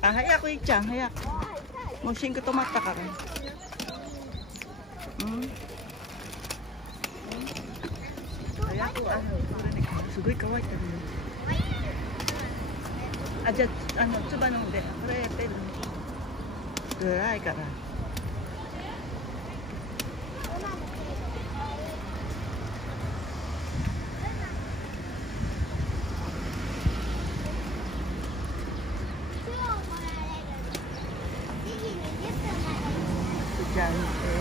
Ah, hayak ko Ichang, hayak. Musing ko tumata ka rin. Hayak ko ano. Sugoy kaway ka rin. Aja, ano, coba nung de. Repel. Gerai ka rin. Estudyante.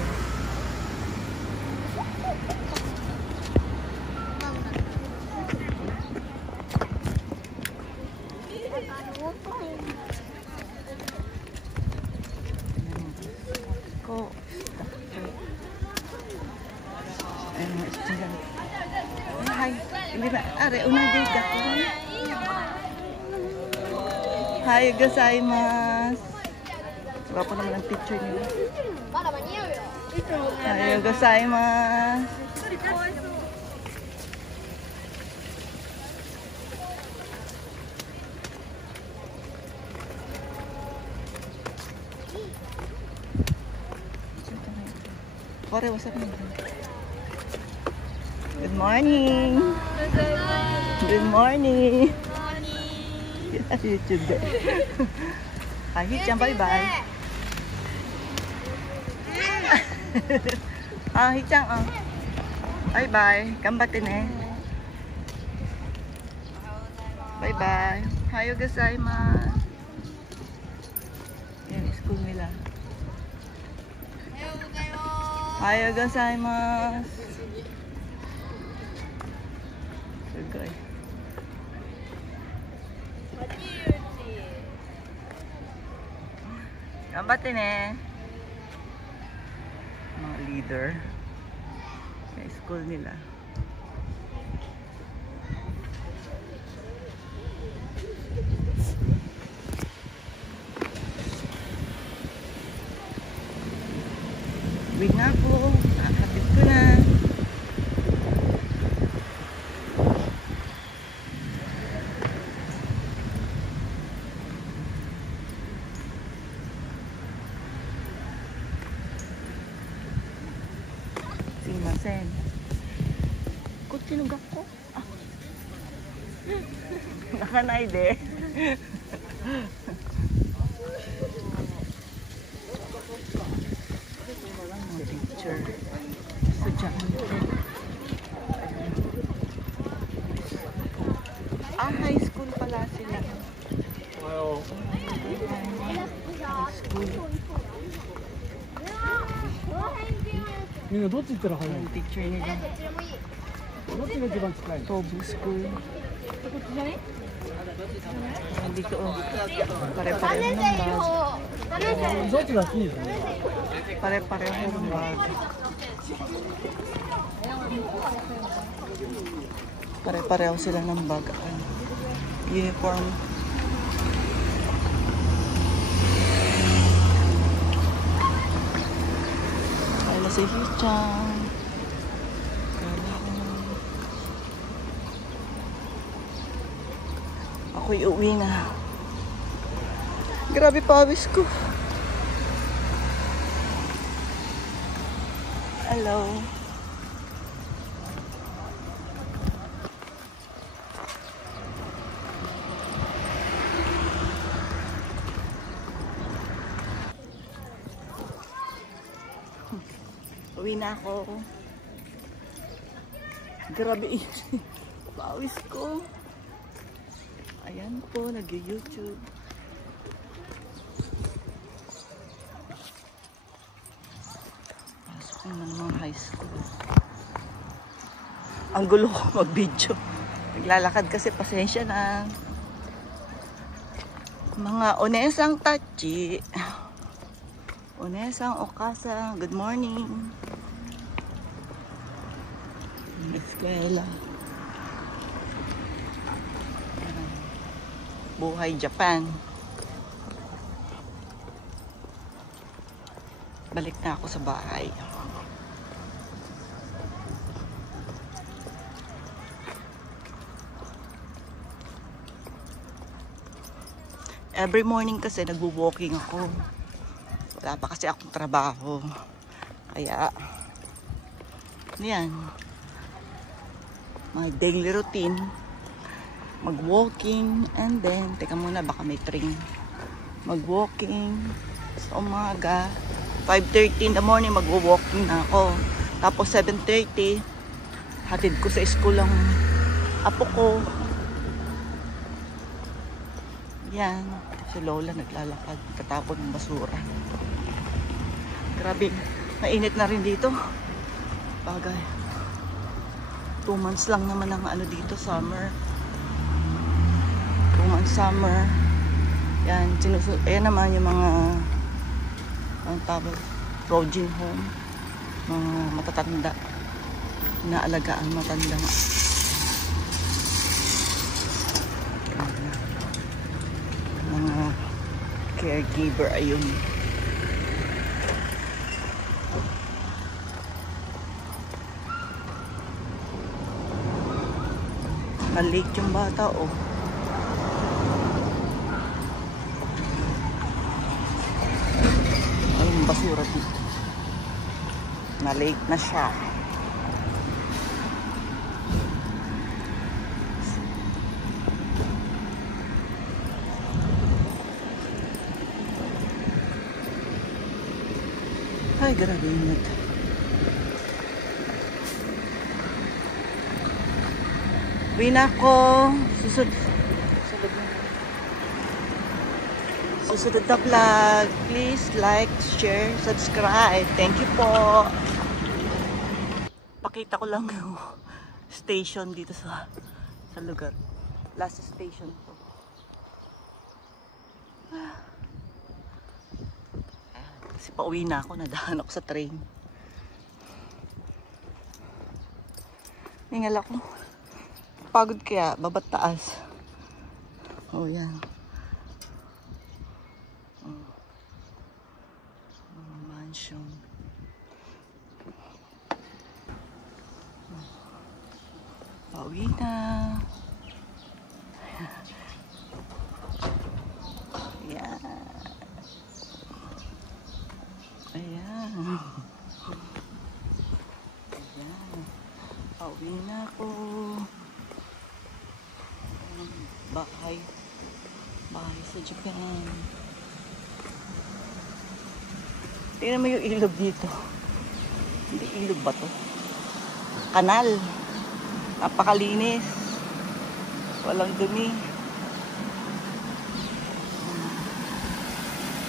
Ko. Estudyante. Hai, hindi ba? Are, unagay ka ko. Hai, gozaimasu. Gwapo naman ang picture nila. Hai, gozaimasu. Kore, what's up? Good morning. Good morning. YouTube. Hi, Hichan, bye-bye. Ah, Hichan, oh. Bye-bye. Gambate ne. Bye-bye. Hayo gozaimasu. Yan, school nila. Hayo gozaimasu. Sugoi. Gambate ne. Mga leader sa school nila. Uwi na ako. Nakakapit ko na. Simasen. Kutsinog ako. Ah. Nakanay de. Teacher. Estudyante. Ah, high school pala sila. Wow. High school. みんなどっち行ったら早い Yung teacher nila. どっちが一番近い Tobu School. Dito, oh. Pare-pareho ng bag. どっちが好きですか Pare-pareho ng bag. Pare-pareho sila ng bag. Uniform. Ayun na si Hichan. Ako'y uwi na. Grabe pawis ko. Hello. Uwi na ako. Grabe pawis ko. Ayan po, nag-YouTube. Pasok naman mga high school. Ang gulo ko mag-video. Naglalakad kasi, pasensya na. Mga onesang tachi. Onesang okasa. Good morning. Eskwela. Buhay Japan. Balik na ako sa bahay. Every morning kasi nagwo-walking ako. Wala pa kasi akong trabaho. Kaya, yan. My daily routine. Mag-walking and then, teka muna, baka may train. Mag-walking sa umaga. 5:30 in the morning, mag-walking na ako. Tapos 7:30, hatid ko sa school ang apo ko. Yan, si Lola naglalakad, katapon ng basura. Grabe, mainit na rin dito. Bagay. 2 months lang naman ang ano dito, summer. 2 months summer. Yan, ayan naman yung mga ang tawag, Trojan home. Mga matatanda. Inaalagaan matanda. Mga caregiver, ayun. Maliit yung bata, oh. Ayun, basura dito. Maliit na siya. Ay, grabe init. Uwi na ako. Susunod na vlog. Please like, share, subscribe. Thank you po. Pakita ko lang yung station dito sa lugar. Last station po. Kasi pauwi na ako, nadahan ako sa train. Ningal ako. Pagod kaya, babat taas. Oh, yan. Mansion. Pauwi na. Yan. Ayan. Ayan. Pauwi na ako. Bahay. Bahay sa Japan. Tingnan mo yung ilog dito. Hindi ilog ba to? Kanal. Napakalinis. Walang dumi.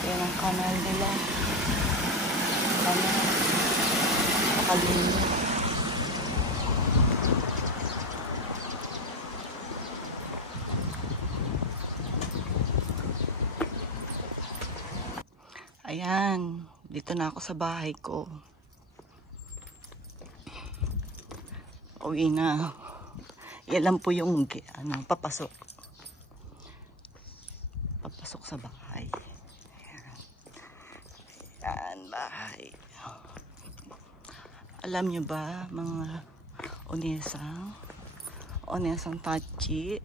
Yan ang kanal nila. Kanal. Napakalinis. Ayan, dito na ako sa bahay ko. Uwi na. Yan lang po yung papasok. Papasok sa bahay. Ayan. Ayan, bahay. Alam nyo ba, mga onesang tachi,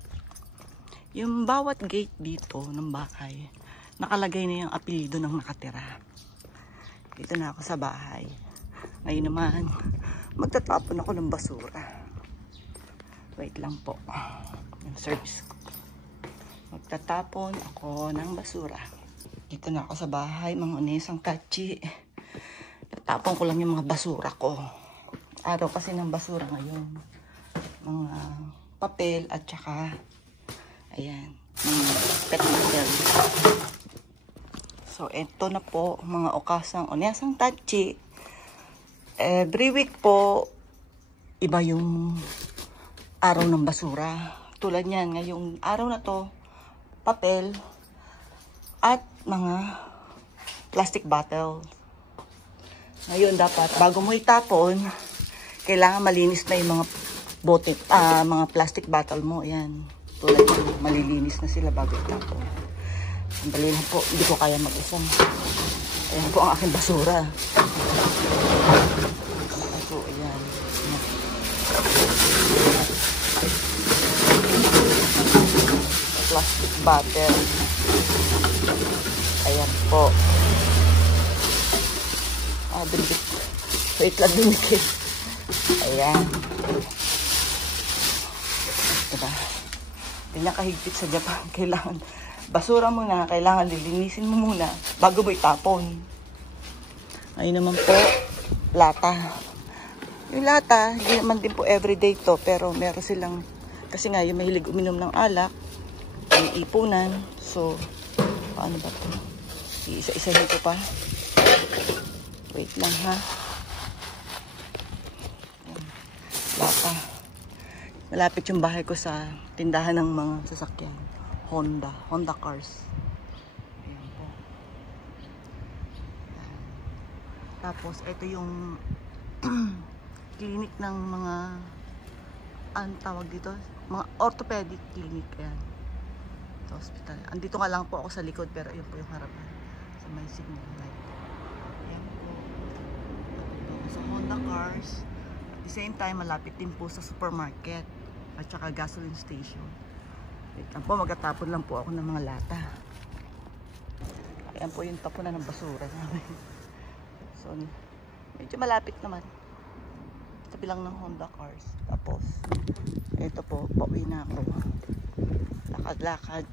yung bawat gate dito ng bahay, nakalagay na yung apelyido ng nakatira. Dito na ako sa bahay. Ngayon naman, magtatapon ako ng basura. Wait lang po. Yung service ko. Magtatapon ako ng basura. Dito na ako sa bahay, mga onesang tachi. Tatapon ko lang yung mga basura ko. Araw kasi ng basura ngayon. Mga papel at saka ayan, mga pet bottle. So, ito na po, mga okasang onesang tachi. Every week po, iba yung araw ng basura. Tulad yan, ngayong araw na to, papel at mga plastic bottle. Ngayon, dapat, bago mo itapon, kailangan malinis na yung mga bote, mga plastic bottle mo. Ayan, tulad yan, malilinis na sila bago itapon. Sandali lang po, hindi ko kaya mag-isa. Ayan po ang aking basura. So, ayan. Plastic bottle. Ayan po. Dumikit. Wait lang, dumikit. Ayan. Diba? Hindi na kahigpit sa Japan. Kailangan, basura muna. Kailangan lilinisin mo muna bago mo itapon. Ayun naman po, lata. Yung lata, hindi naman din po everyday to. Pero meron silang, kasi nga yung mahilig uminom ng alak, may ipunan. So, paano ba to? Iisa-isahin ko pa. Wait lang ha. Lata. Malapit yung bahay ko sa tindahan ng mga sasakyan. Honda cars. Ayan po. Tapos, ito yung clinic ng mga, anong tawag dito? Mga orthopedic clinic. Ayan. Sa hospital. Andito nga lang po ako sa likod, pero yun po yung harapan. Sa may signal light. Ayan po. Sa Honda cars. At the same time, malapit din po sa supermarket. At saka gasoline station. Wait lang po, magtatapon lang po ako ng mga lata. Ayan po yung tapunan ng basura namin. So, medyo malapit naman. Tabi lang ng Honda cars. Tapos, ito po, pauwi na ako. Lakad-lakad.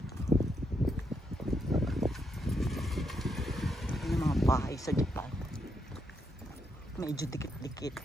Yung mga bahay sa Japan. Medyo dikit-dikit.